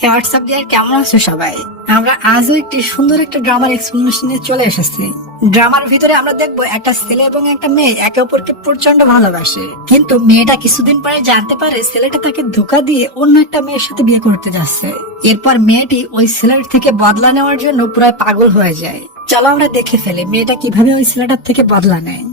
WhatsApp দিয়ে কেমন আছো সবাই? আমরা আজও একটি সুন্দর একটা ড্রামার এক্সপ্লেনেশন নিয়ে চলে এসেছি। ড্রামার ভিতরে আমরা দেখবো একটা ছেলে এবং একটা মেয়ে একে অপরকে প্রচন্ড ভালোবাসে, কিন্তু মেয়েটা কিছুদিন পরে জানতে পারে ছেলেটা তাকে ধোঁকা দিয়ে অন্য একটা মেয়ের সাথে বিয়ে করতে যাচ্ছে। এরপর মেয়েটি ওই ছেলের থেকে বদলা নেওয়ার জন্য পুরো পাগল হয়ে যায়। চলো আমরা দেখে ফেলে মেয়েটা কিভাবে ওই ছেলেটার থেকে বদলা নেয়।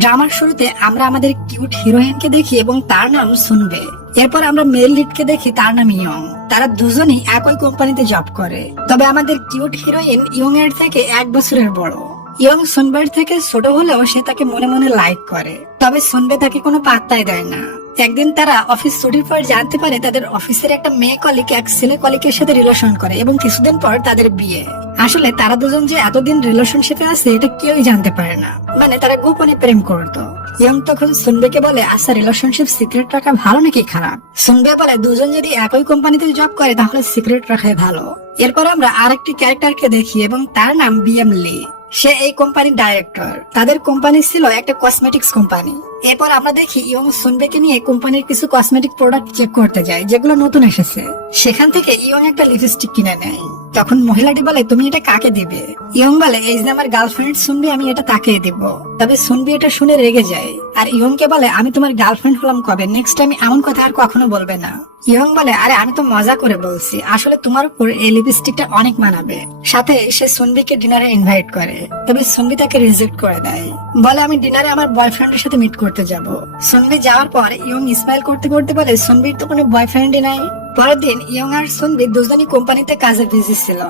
ড্রামার শুরুতে আমরা আমাদের কিউট হিরোইনকে দেখি এবং তার নাম শুনবে। এরপর আমরা মেল লিডকে দেখি, তার নাম ইয়ং। তারা দুজনেই একই কোম্পানিতে জব করে, তবে আমাদের কিউট হিরোইন ইয়ং এর থেকে 1 বছরের বড়। ইয়ং সুনবের থেকে ছোট হলেও সে তাকে মনে মনে লাইক করে, তবে সুনবে তাকে কোনো পাত্তাই দেয় না। একদিন তারা অফিস ছুটির পর জানতে পারে তাদের অফিসের একটা মেয়ে কলিগ এক ছেলে কলিগের সাথে রিলেশন করে এবং কিছুদিন পর তাদের বিয়ে। আসলে তারা দুজন যে এতদিন রিলেশনশিপে আছে এটা কেউই জানতে পারে না, মানে তারা গোপনে প্রেম করতো। ইয়ং তখন সুনবেকে বলে, আচ্ছা রিলেশনশিপ সিক্রেট রাখা ভালো নাকি খারাপ? সুনবে বলে, দুজন যদি একই কোম্পানিতে জব করে তাহলে সিক্রেট রাখাই ভালো। এরপর আমরা আরেকটি ক্যারেক্টারকে দেখি এবং তার নাম বিএম লি। সে এই কোম্পানির ডাইরেক্টর। তাদের কোম্পানি ছিল একটা কসমেটিক্স কোম্পানি। এরপর আমরা দেখি ইয়ং সুনবেকে নিয়ে কোম্পানির কিছু কসমেটিক প্রোডাক্ট চেক করতে যায় যেগুলো নতুন এসেছে। সেখান থেকে ইয়ং একটা লিপস্টিক কিনে নেয়। তখন মহিলাটি বলে, তুমি এটা কাকে দিবে? ইয়ং বলে, এই যে আমার গার্লফ্রেন্ড শুনবি, আমি এটা তাকে দিব। তবে শুনবি এটা শুনে রেগে যায় আর ইয়ংকে বলে, আমি তোমার গার্লফ্রেন্ড হলাম কবে? নেক্সট টাইম এমন কথা আর কখনো বলবে না। ইয়ং বলে, আরে আমি তো মজা করে বলছি, আসলে তোমার উপর এই লিপস্টিকটা অনেক মানাবে। সাথে সে সুনবিকে ডিনারে ইনভাইট করে, তবে সুনবি তাকে রিজেক্ট করে দেয়। বলে, আমি ডিনারে আমার বয়ফ্রেন্ডের সাথে মিট করতে যাব। সুনবি যাওয়ার পর ইয়ং স্মাইল করতে করতে বলে, সুনবির তো কোনো বয়ফ্রেন্ডই নাই। পরের দিন ইয়ং আর সুনবি দুজনই কোম্পানিতে কাজে বিজি ছিল।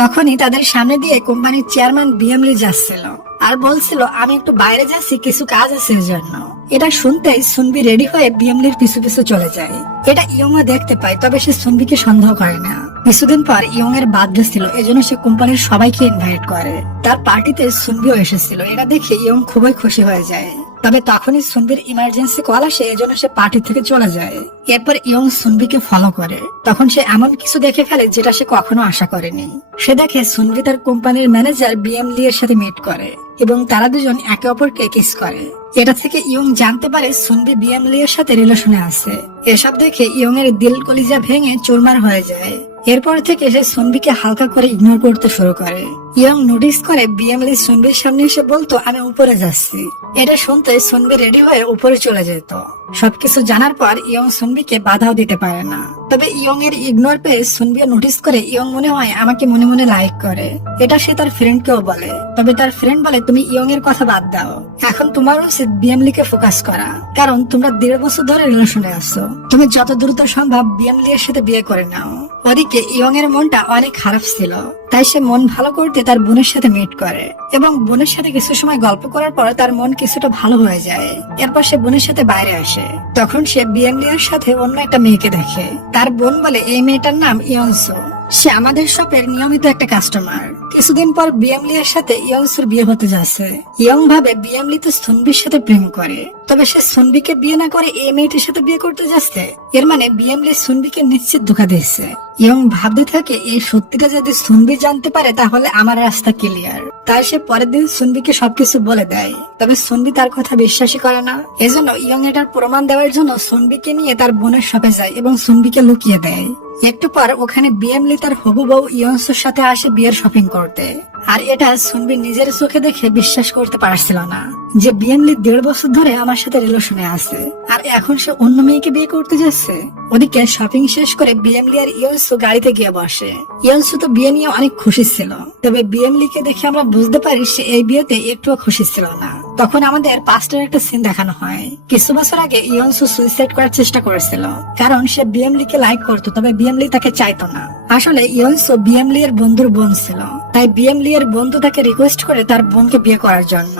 তখনই তাদের সামনে দিয়ে কোম্পানির চেয়ারম্যান বিএম লি যাচ্ছিল আর বলছিল, আমি একটু বাইরে যাচ্ছি, কিছু কাজ আছে এর জন্য। এটা শুনতেই সুনবি রেডি হয়ে বিএম লির পিছু পিছু চলে যায়। এটা ইয়ং দেখতে পায়, তবে সে সুনবিকে সন্দেহ করে না। কিছুদিন পর ইয়ং এর বার্থডে ছিল, এজন্য সে কোম্পানির সবাইকে ইনভাইট করে। তার পার্টিতে সুনবিও এসেছিল। এটা দেখে ইয়ং খুবই খুশি হয়ে যায়। তবে তখনই সুনবির ইমার্জেন্সি কল আসে, এজন্য সে পার্টি থেকে চলে যায়। এরপর ইয়ং সুনবিকে ফলো করে। তখন সে এমন কিছু দেখে ফেলে যেটা সে কখনো আশা করেনি। সে দেখে সুনবি তার কোম্পানির ম্যানেজার বিএম লি এর সাথে মিট করে এবং তারা দুজন একে অপরকে কিস করে। এটা থেকে ইয়ং জানতে পারে সুনবি বিএম লি এর সাথে রিলেশনে আছে। এসব দেখে ইয়ং এর দিল কলিজা ভেঙে চুরমার হয়ে যায়। এরপর থেকে সে সুনবিকে হালকা করে ইগনোর করতে শুরু করে। ইয়ং নোটিস করে বিএম লি সুনবির সামনে এসে বলতো, আমি উপরে যাচ্ছি। এটা শুনতে সুনবি রেডি হয়ে উপরে চলে যেত। সবকিছু জানার পর ইয়ং সুনবিকে বাধাও দিতে পারে না। তবে ইয়ং এর ইগনোর পেয়ে সুনবিও নোটিস করে ইয়ং মনে হয় আমাকে মনে মনে লাইক করে। এটা সে তার ফ্রেন্ডকেও বলে, তবে তার ফ্রেন্ড বলে, তুমি ইয়ং এর কথা বাদ দাও, এখন তোমার উচিত বিএম লি কে ফোকাস করা, কারণ তোমরা 1.5 বছর ধরে রিলেশনে আছো। তুমি যত দ্রুত সম্ভব বিএম লি এর সাথে বিয়ে করে নাও। ওদিকে ইয়ং এর মনটা অনেক খারাপ ছিল, তাই সে মন ভালো করতে তার বোনের সাথে মিট করে এবং বোনের সাথে কিছু সময় গল্প করার পর তার মন কিছুটা ভালো হয়ে যায়। এরপর সে বোনের সাথে বাইরে আসে। তখন সে বিএম লি এর সাথে অন্য একটা মেয়েকে দেখে। তার বোন বলে, এই মেয়েটার নাম ইয়ংসু, সে আমাদের শপের নিয়মিত একটা কাস্টমার। কিছুদিন পর বিএম লি এর সাথে ইয়ংসুর বিয়ে হতে যাচ্ছে। ইয়ং ভাবে বিএম লি তো সুনবির সাথে প্রেম করে, তবে সে সুনবিকে বিয়ে না করে এই মেয়েটির সাথে বিয়ে করতে যাচ্ছে। এর মানে বিএম লি সুনবিকে নিশ্চিত ধোঁকা দিচ্ছে। ইয়ং ভাবতে থাকে, এই সত্যিটা যদি সুনবি জানতে পারে তাহলে আমার রাস্তা ক্লিয়ার। তাই সে পরের দিন সুনবিকে সবকিছু বলে দেয়, তবে সুনবি তার কথা বিশ্বাসই করে না। এজন্য ইয়ং এটার প্রমাণ দেওয়ার জন্য সুনবিকে নিয়ে তার বোনের শপে যায় এবং সুনবিকে লুকিয়ে দেয়। একটু পর ওখানে বিএম লি তার হবু বউ ইয়ংসুর সাথে আসে বিয়ের শপিং করতে। আর এটা সুনবি নিজের চোখে দেখে বিশ্বাস করতে পারছিল না যে বিএম লি 1.5 বছর ধরে আমার সাথে রিলেশনে আছে আর এখন সে অন্য মেয়েকে বিয়ে করতে যাচ্ছে। ওদিকে শপিং শেষ করে বিএম লি আর ইয়ংসু গাড়িতে গিয়ে বসে। ইয়ংসু তো বিয়ে নিয়ে অনেক খুশি ছিল, তবে বিএম লি কে দেখে আমরা বুঝতে পারি সে এই বিয়েতে একটুও খুশি ছিল না। তখন আমাদের পাস্টের একটা সিন দেখানো হয়। কিছু বছর আগে ইয়ংসু সুইসাইড করার চেষ্টা করেছিল, কারণ সে বিএম লি কে লাইক করতো, তবে বিএম লি তাকে চাইতো না। আসলে ইয়ংসু বিএম লি এর বন্ধুর বোন ছিল, তাই বিএম লি এর বন্ধু তাকে রিকোয়েস্ট করে তার বোনকে বিয়ে করার জন্য।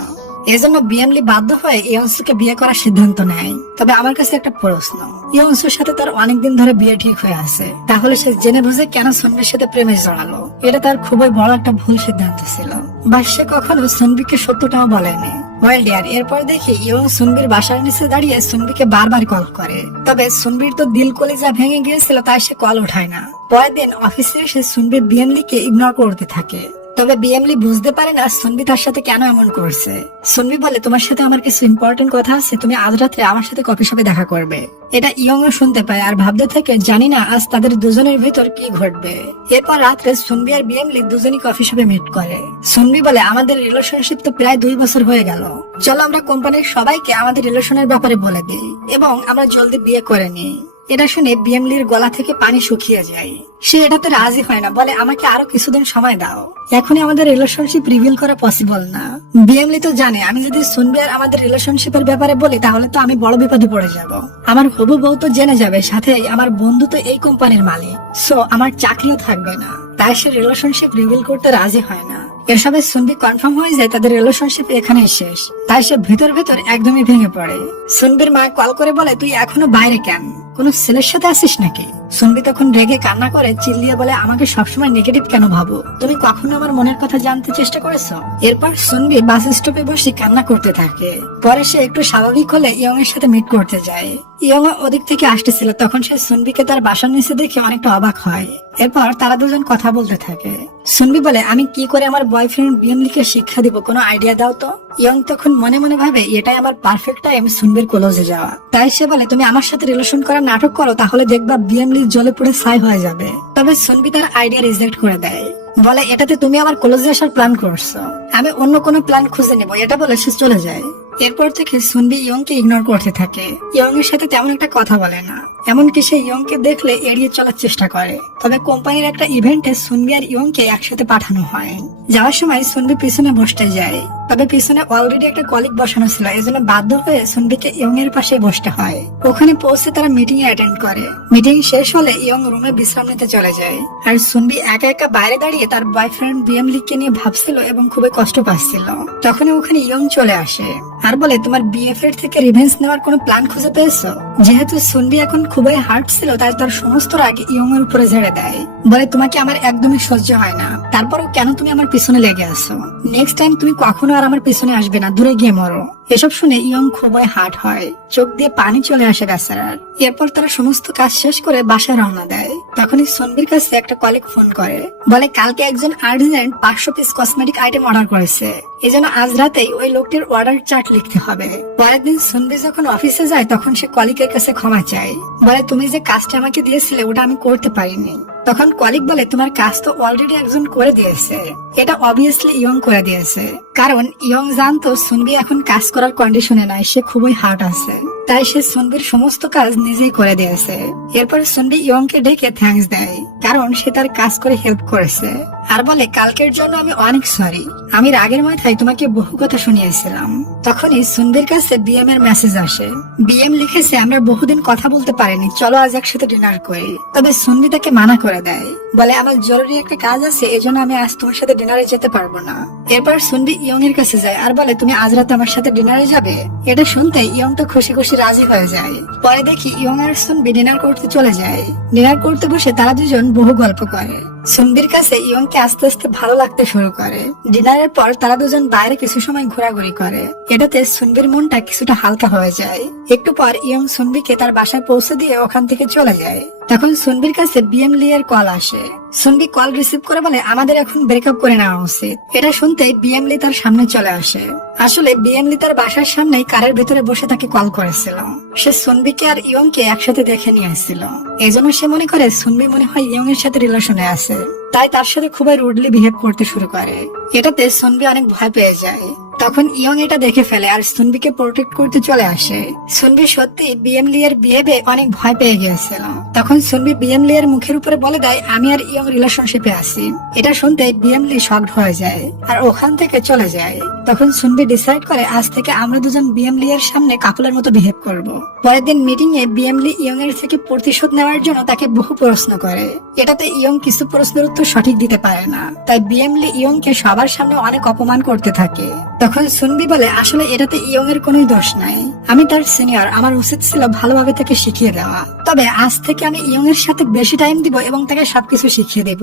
এজন্য বিএম লি বাধ্য হয়ে ইয়ংসুকে বিয়ে করার সিদ্ধান্ত নেয়। তবে আমার কাছে একটা প্রশ্ন, ইয়ংসুর সাথে তার অনেকদিন ধরে বিয়ে ঠিক হয়ে আছে, তাহলে সে জেনে বুঝে কেন সুনবির সাথে প্রেমে জড়ালো? এটা তার খুবই বড় একটা ভুল সিদ্ধান্ত ছিল, বা সে কখনো সুনবিকে সত্যটাও বলেনি। ওয়েল ডিয়ার, এরপর দেখি ইয়ং সুনবির বাসার নিচে দাঁড়িয়ে সুনবিকে বারবার কল করে, তবে সুনবির তো দিল কলিজা ভেঙে গিয়েছিল, তাই সে কল উঠায় না। পরের দিন অফিসে এসে সুনবি বিএম লি কে ইগনোর করতে থাকে। তবে বিএমলি বুঝতে পারে না সুনবি তার সাথে কেন এমন করছে। সুনবি বলে, তোমার সাথে আমার কিছু ইম্পর্টেন্ট কথা আছে, তুমি আজ রাত্রে আমার সাথে কফি শপে দেখা করবে। এটা ইয়ং ও শুনতে পায় আর ভাবতে থাকে, জানি না আজ তাদের দুজনের ভিতর কি ঘটবে। এরপর রাত্রে সুনবি আর বিএমলি দুজনই কফি শপে মিট করে। সুনবি বলে, আমাদের রিলেশনশিপ তো প্রায় 2 বছর হয়ে গেল, চলো আমরা কোম্পানির সবাইকে আমাদের রিলেশনের ব্যাপারে বলে দিই এবং আমরা জলদি বিয়ে করে নিই। এটা শুনে বিএমলির গলা থেকে পানি শুকিয়ে যায়। সে এটাতে রাজি হয় না, বলে আমাকে আরো কিছুদিন সময় দাও, এখনই আমাদের রিলেশনশিপ রিভিল করা পসিবল না। বিএমলি তো জানে আমি যদি সুনবি আর আমাদের রিলেশনশিপের ব্যাপারে বলি তাহলে তো আমি বড় বিপদে পড়ে যাব। আমার হবু বউ তো জেনে যাবে, সাথে আমার বন্ধু তো এই কোম্পানির মালিক, সো আমার চাকরিও থাকবে না। তাই সে রিলেশনশিপ রিভিল করতে রাজি হয় না। এসবে সুনবি কনফার্ম হয়ে যায় তাদের রিলেশনশিপ এখানেই শেষ। তাই সে ভেতর ভেতর একদমই ভেঙে পড়ে। সুনবির মা কল করে বলে, তুই এখনো বাইরে কেন, কোন ছেলের সাথে আসিস নাকি? সুনবি তখন রেগে কান্না করে চিল্লিয়ে বলে, আমাকে সবসময় নেগেটিভ কেন ভাবো? তুমি কখনো আমার মনের কথা জানতে চেষ্টা করেছো? এরপর সুনবি বাস স্টপে বসে কান্না করতে থাকে। পরে সে একটু স্বাভাবিক হলে ইয়ং এর সাথে মিট করতে যায়। ইয়ং ওদিক থেকে আসতেছিল, তখন সে সুনবিকে তার বাসার নিচে দেখে অনেকটা অবাক হয়। এরপর তারা দুজন কথা বলতে থাকে। সুনবি বলে, আমি কি করে আমার বয়ফ্রেন্ড বিএমলিকে শিক্ষা দিব, কোনো আইডিয়া দাও তো। ইয়ং তখন মনে মনে ভাবে, এটাই আমার পারফেক্ট টাইম সুনবির কলেজে যাওয়া। তাই সে বলে, তুমি আমার সাথে রিলেশন করার নাটক করো, তাহলে দেখবা বিএমলি জলে পড়ে ছাই হয়ে যাবে। তবে সুনবি তার আইডিয়া রিজেক্ট করে দেয়, বলে, এটাতে তুমি আমার কলেজে আসার প্ল্যান করছো, আমি অন্য কোনো প্ল্যান খুঁজে নেবো। এটা বলে সে চলে যায়। এরপর থেকে সুনবি ইয়ংকে ইগনোর করতে থাকে, ইয়ং এর সাথে তেমন একটা কথা বলে না। এমনকি সে ইয়ংকে দেখলে এড়িয়ে চলার চেষ্টা করে। তবে কোম্পানির একটা ইভেন্টে সুনবি আর ইয়ংকে একসাথে পাঠানো হয়। যাওয়ার সময় সুনবি পিছনে বসতে যায়, তবে পিছনে অলরেডি একটা কলিগ বসানো ছিল, এজন্য বাধ্য হয়ে সুনবিকে ইয়ং এর পাশে বসতে হয়। ওখানে পৌঁছে তারা মিটিং অ্যাটেন্ড করে। মিটিং শেষ হলে ইয়ং রুমে বিশ্রাম নিতে চলে যায়। আর সুনবি একা একা বাইরে দাঁড়িয়ে তার বয়ফ্রেন্ড বিএমলিকে নিয়ে ভাবছিল এবং খুবই কষ্ট পাচ্ছিল। তখন ওখানে ইয়ং চলে আসে আর বলে, তোমার বিএফএর থেকে রিভেঞ্জ নেওয়ার কোনো প্ল্যান খুঁজে পেয়েছো? যেহেতু সুনবি এখন খুবই হার্ট ছিল, তাই তার সমস্ত রাগ ইয়ং এর উপরে ঝেড়ে দেয়। বলে, তোমাকে আমার একদমই সহ্য হয় না, তারপরেও কেন তুমি আমার পিছনে লেগে আসো? নেক্সট টাইম তুমি কখনো আর আমার পিছনে আসবে না, দূরে গিয়ে মরো। এসব শুনে ইয়ং খুবই হার্ট হয়, চোখ দিয়ে পানি চলে আসে বেচারার। এরপর তারা সমস্ত কাজ শেষ করে বাসায় রওনা দেয়। তখনই সুনবির কাছে একটা কলিগ ফোন করে, বলে, কালকে একজন urgent 500 piece cosmetic item order করেছে, এজন্য আজ রাতেই ওই লোকটির অর্ডার চার্ট লিখতে হবে। পরের দিন সুনবি যখন অফিসে যায় তখন সে কলিগের কাছে ক্ষমা চায়, বলে, তুমি যে কাজটা আমাকে দিয়েছিলে ওটা আমি করতে পারিনি। তখন কলিগ বলে, তোমার কাজ তো অলরেডি একজন করে দিয়েছে, এটা অবভিয়াসলি ইয়ং করে দিয়েছে, কারণ ইয়ং জানতো সুনবি এখন কাজ করার কন্ডিশনে নাই, সে খুবই হার্ট আছে, তাই সে সুনবির সমস্ত কাজ নিজেই করে দিয়েছে। এরপর সুনবি ইয়ংকে ডেকে থ্যাঙ্কস দেয়, কারণ সে তার কাজ করে হেল্প করেছে, আর বলে, কালকের জন্য আমি অনেক সরি, আমি রাগের মাথায় তোমাকে বহু কথা শুনিয়েছিলাম। তখনই সুনবির কাছে বিএম এর মেসেজ আসে। বিএম লিখেছে, আমরা বহুদিন কথা বলতে পারিনি, চলো আজ একসাথে ডিনার করি। তবে সুনবি তাকে মানা করে দেয়, বলে, আমার জরুরি একটা কাজ আছে, এজন্য আমি আজ তোমার সাথে ডিনারে যেতে পারবো না। এরপর সুনবি ইয়ং এর কাছে যায় আর বলে, তুমি আজ রাতে আমার সাথে ডিনারে যাবে? এটা শুনতে ইয়ং তো খুশি খুশি রাজি হয়ে যায়। পরে দেখি ইয়ং আর সুনবি ডিনার করতে চলে যায়। ডিনার করতে বসে তারা দুজন বহু গল্প করে। সুনবির কাছে ইয়ংকে আস্তে আস্তে ভালো লাগতে শুরু করে। ডিনারের পর তারা দুজন বাইরে কিছু সময় ঘোরাঘুরি করে। এটাতে সুনবির মনটা কিছুটা হালকা হয়ে যায়। একটু পর ইয়ং সুনবিকে তার বাসায় পৌঁছে দিয়ে ওখান থেকে চলে যায়। তখন সুনবির কাছে বিএমলি এর কল আসে। সুনবি কল রিসিভ করে বলে, আমাদের এখন ব্রেকআপ করে নেওয়া উচিত। এটা শুনতে বিএমলি তার সামনে চলে আসে। আসলে বিএমলি তার বাসার সামনেই কারের ভেতরে বসে তাকে কল করেছিল। সে সুনবিকে আর ইয়ংকে একসাথে দেখে নিয়ে আসছিল, এজন্য সে মনে করে সুনবি মনে হয় ইয়ং এর সাথে রিলেশনে আছে, তাই তার সাথে খুবই রুডলি বিহেভ করতে শুরু করে। এটাতে সুনবি অনেক ভয় পেয়ে যায়। তখন ইয়ং এটা দেখে ফেলে আর সুনবিকে প্রোটেক্ট করতে চলে আসে। সুনবি সত্যি বিএমলি এর বিহেভে অনেক ভয় পেয়ে গিয়েছিল। তখন সুনবি বিএমলি এর মুখের উপরে বলে দেয়, আমি আর ইয়ং রিলেশনশিপে আছি। এটা শুনতে বিএমলি শকড হয়ে যায় আর ওখান থেকে চলে যায়। তখন সুনবি ডিসাইড করে, আজ থেকে আমরা দুজন বিএমলি এর সামনে কাপলের মতো বিহেভ করব। পরের দিন মিটিং এ বিএমলি ইয়ং এর থেকে প্রতিশোধ নেওয়ার জন্য তাকে বহু প্রশ্ন করে। এটাতে ইয়ং কিছু প্রশ্নের উত্তর সঠিক দিতে পারে না, তাই বিএমলি ইয়ংকে সবার সামনে অনেক অপমান করতে থাকে। তখন সুনবি বলে, আসলে এটাতে ইয়ং এর কোনো দোষ নাই, আমি তার সিনিয়র, আমার উচিত ছিল ভালোভাবে তাকে শিখিয়ে দেওয়া। তবে আজ থেকে আমি ইয়ং এর সাথে বেশি টাইম দিব এবং তাকে সবকিছু শিখিয়ে দেব।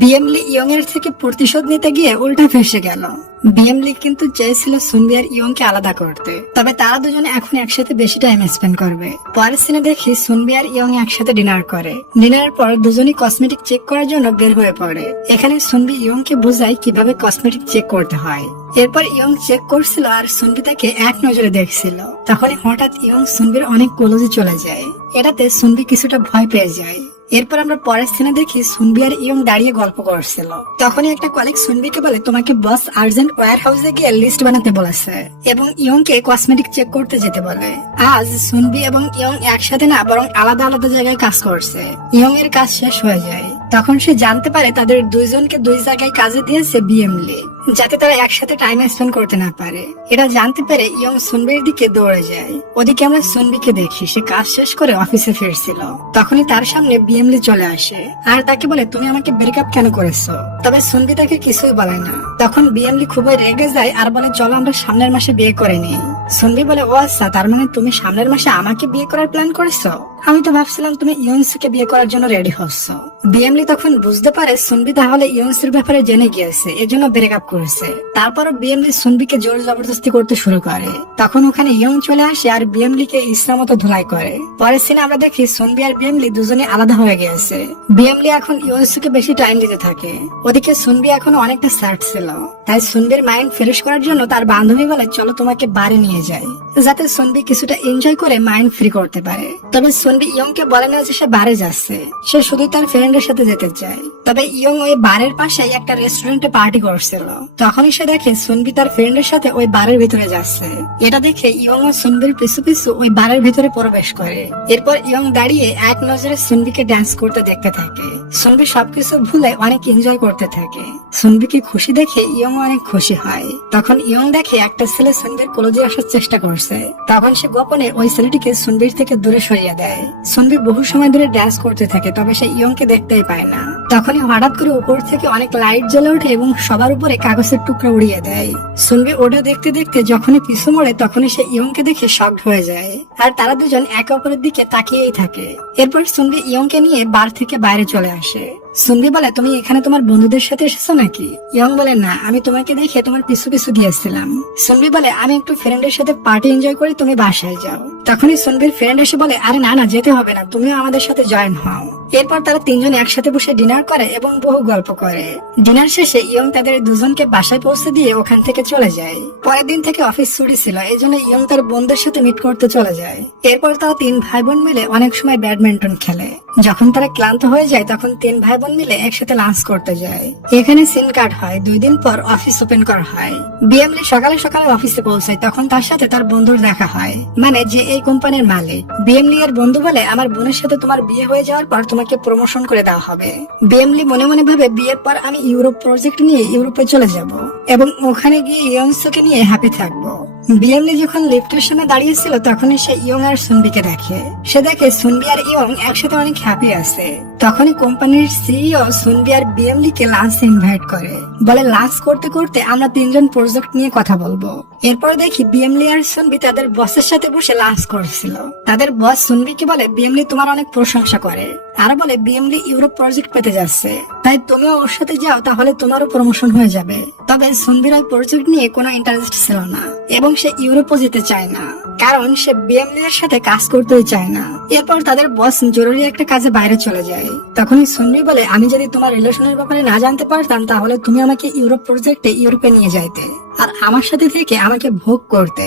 বিএমলি ইয়ং এর থেকে প্রতিশোধ নিতে গিয়ে উল্টা ফেসে গেল। বিএমলি কিন্তু চেয়েছিল সুনবি আর ইয়ংকে আলাদা করতে, তবে তারা দুজনে এখন একসাথে বেশি টাইম স্পেন্ড করবে। পরের সিনে দেখি সুনবি আর ইয়ং একসাথে ডিনার করে। ডিনারের পর দুজনই কসমেটিক চেক করার জন্য বের হয়ে পড়ে। এখানে সুনবি ইয়ংকে বোঝায় কিভাবে কসমেটিক চেক করতে হয়। এরপর ইয়ং চেক করছিল আর সুনবি তাকে এক নজরে দেখছিল। তখনই হঠাৎ ইয়ং সুনবির অনেক ক্লোজে চলে যায়। এটাতে সুনবি কিছুটা ভয় পেয়ে যায়। এরপর আমরা পরের সিনে দেখি সুনবি আর ইয়ং দাঁড়িয়ে গল্প করছিল। তখনই একটা কলিগ সুনবিকে বলে, তোমাকে বস আর্জেন্ট ওয়্যার হাউসে গিয়ে লিস্ট বানাতে বলেছে এবং ইয়ংকে কসমেটিক চেক করতে যেতে বলে। আজ সুনবি এবং ইয়ং একসাথে না, বরং আলাদা আলাদা জায়গায় কাজ করছে। ইয়ং এর কাজ শেষ হয়ে যায়। তখন সে জানতে পারে তাদের দুইজনকে দুই জায়গায় কাজে দিয়েছে বিএমলি, যাতে তারা একসাথে টাইম স্পেন্ড করতে না পারে। এটা জানতে পেরে ইয়ং সুনবির দিকে দৌড়ে যায়। ওদিকে আমরা সুনবিকে দেখি সে কাজ শেষ করে অফিসে ফিরছিল। তখনই তার সামনে বিএমলি চলে আসে আর তাকে বলে, তুমি আমাকে ব্রেকআপ কেন করেছো? তবে সুনবি তাকে কিছুই বলে না। তখন বিএমলি খুবই রেগে যায় আর বলে, চলো আমরা সামনের মাসে বিয়ে করে নিই। সুনবি বলে, ও আচ্ছা, তার মানে তুমি সামনের মাসে আমাকে বিয়ে করার প্ল্যান করেছো? আমি তো ভাবছিলাম তুমি ইয়ংসুকে বিয়ে করার জন্য রেডি হচ্ছ। বিএমলি তখন বুঝতে পারে সুনবি তাহলে ইয়ংসুর ব্যাপারে জেনে গিয়েছে, এজন্য ব্রেকআপ করেছে। তারপরও বিএমলি সুনবিকে জোর জবরদস্তি করতে শুরু করে। তখন ওখানে ইয়ং চলে আসে আর বিএমলি কে ইচ্ছা মতো ধুলাই করে। পরের সিনে আমরা দেখি সুনবি আর বিএমলি দুজনে আলাদা হয়ে গিয়েছে। বিএমলি এখন ইয়ংসুকে বেশি টাইম দিতে থাকে। ওদিকে সুনবি এখন অনেকটা স্যাড ছিল, তাই সুনবির মাইন্ড ফ্রেশ করার জন্য তার বান্ধবী বলে, চলো তোমাকে বারে নিয়ে যাই, যাতে সুনবি কিছুটা এনজয় করে মাইন্ড ফ্রি করতে পারে। তবে সুনবি ইয়ংকে বলে না যে সে বারে যাচ্ছে, সে শুধু তার ফ্রেন্ডের সাথে যেতে চায়। তবে ইয়ং ওই বারের পাশে একটা রেস্টুরেন্টে পার্টি করছিল। তখনই সে দেখে সুনবি তার ফ্রেন্ডের সাথে ওই বারের ভিতরে যাচ্ছে। এটা দেখে ইয়ং ও সুনবির পিছু পিছু ওই বারের ভিতরে প্রবেশ করে। এরপর ইয়ং দাঁড়িয়ে এক নজরে সুনবিকে ডান্স করতে দেখতে থাকে। সুনবি সবকিছু ভুলে অনেক এনজয় করতে থাকে। সুনবিকে খুশি দেখে ইয়ং অনেক খুশি হয়। তখন ইয়ং দেখে একটা ছেলে সুনবির ক্লোজে আসার চেষ্টা করছে। তখন সে গোপনে ওই ছেলেটিকে সুনবির থেকে দূরে সরিয়ে দেয়। সুনবি বহু সময় ধরে ডান্স করতে থাকে, তবে সে ইয়ংকে দেখতেই পায় না। তখনই হঠাৎ করে উপর থেকে অনেক লাইট জ্বলে ওঠে এবং সবার উপরে কাগজের টুকরা উড়িয়ে দেয়। সুনবি ওটা দেখতে দেখতে যখনই পিছু মোড়ে তখনই সে ইয়ংকে দেখে শকড হয়ে যায় আর তারা দুজন একে অপরের দিকে তাকিয়েই থাকে। এরপর সুনবি ইয়ংকে নিয়ে বার থেকে বাইরে চলে আসে। সুনবি বলে, তুমি এখানে তোমার বন্ধুদের সাথে এসেছো নাকি? ইয়ং বলে, না, আমি তোমাকে দেখে তোমার পিছু পিছু গিয়েছিলাম। সুনবি বলে, আমি একটু ফ্রেন্ডের সাথে পার্টি এনজয় করি, তুমি বাসায় যাও। তখনই সুনবির ফ্রেন্ড এসে বলে, আরে না না, যেতে হবে না, তুমিও আমাদের সাথে জয়েন হও। এরপর তারা তিনজন একসাথে বসে ডিনার করে এবং বহু গল্প করে। ডিনার শেষে ইয়ং তাদের দুজনকে বাসায় পৌঁছে দিয়ে ওখান থেকে চলে যায়। পরের দিন থেকে অফিস ছুটি ছিল, এই জন্য ইয়ং তার বন্ধুদের সাথে মিট করতে চলে যায়। এরপর তারা তিন ভাই বোন মিলে অনেক সময় ব্যাডমিন্টন খেলে। যখন তারা ক্লান্ত হয়ে যায় তখন তিন ভাই বোন মিলে একসাথে লাঞ্চ করতে যায়। এখানে সিন কাট হয়। 2 দিন পর অফিস ওপেন করা হয়। বিএমলি সকালে সকালে অফিসে পৌঁছায়। তখন তার সাথে তার বন্ধুর দেখা হয়, মানে যে এই কোম্পানির মালিক। বিএমলি এর বন্ধু বলে, আমার বোনের সাথে তোমার বিয়ে হয়ে যাওয়ার পর তোমাকে প্রমোশন করে দেওয়া হবে। বিএমলি মনে মনে ভাবে, বিয়ের পর আমি ইউরোপ প্রজেক্ট নিয়ে ইউরোপে চলে যাব এবং ওখানে গিয়ে ইয়ংসুকে নিয়ে হ্যাপি থাকবো। বিএমলি যখন লিফটের সামনে দাঁড়িয়েছিল তখনই সে ইয়ং আর সুনবিকে দেখে। সে দেখে সুনবি আর ইয়ং একসাথে অনেক হ্যাপি আছে। তখনই কোম্পানির সিইও সুনবি আর বিএমলি কে লাঞ্চ ইনভাইট করে, বলে লাঞ্চ করতে করতে আমরা তিনজন প্রজেক্ট নিয়ে কথা বলবো। এরপর দেখি বিএমলি আর সুনবি তাদের বসের সাথে বসে লাঞ্চ করছিল। তাদের বস সুনবিকে বলে, বিএমলি তোমার অনেক প্রশংসা করে আর বলে বিএমলি ইউরোপ প্রজেক্ট পেতে যাচ্ছে, তাই তুমিও ওর সাথে যাও, তাহলে তোমারও প্রমোশন হয়ে যাবে। তবে সুনবির ওই প্রজেক্ট নিয়ে কোনো ইন্টারেস্ট ছিল না এবং সে ইউরোপও যেতে চায় না, কারণ সে বিএমলি এর সাথে কাজ করতেই চায় না। এরপর তাদের বস জরুরি একটা কাজে বাইরে চলে যায়। তখনই সুনবি বলে, আমি যদি তোমার রিলেশনের ব্যাপারে না জানতে পারতাম তাহলে তুমি আমাকে ইউরোপ প্রজেক্টে ইউরোপে নিয়ে যাইতে আর আমার সাথে থেকে আমাকে ভোগ করতে।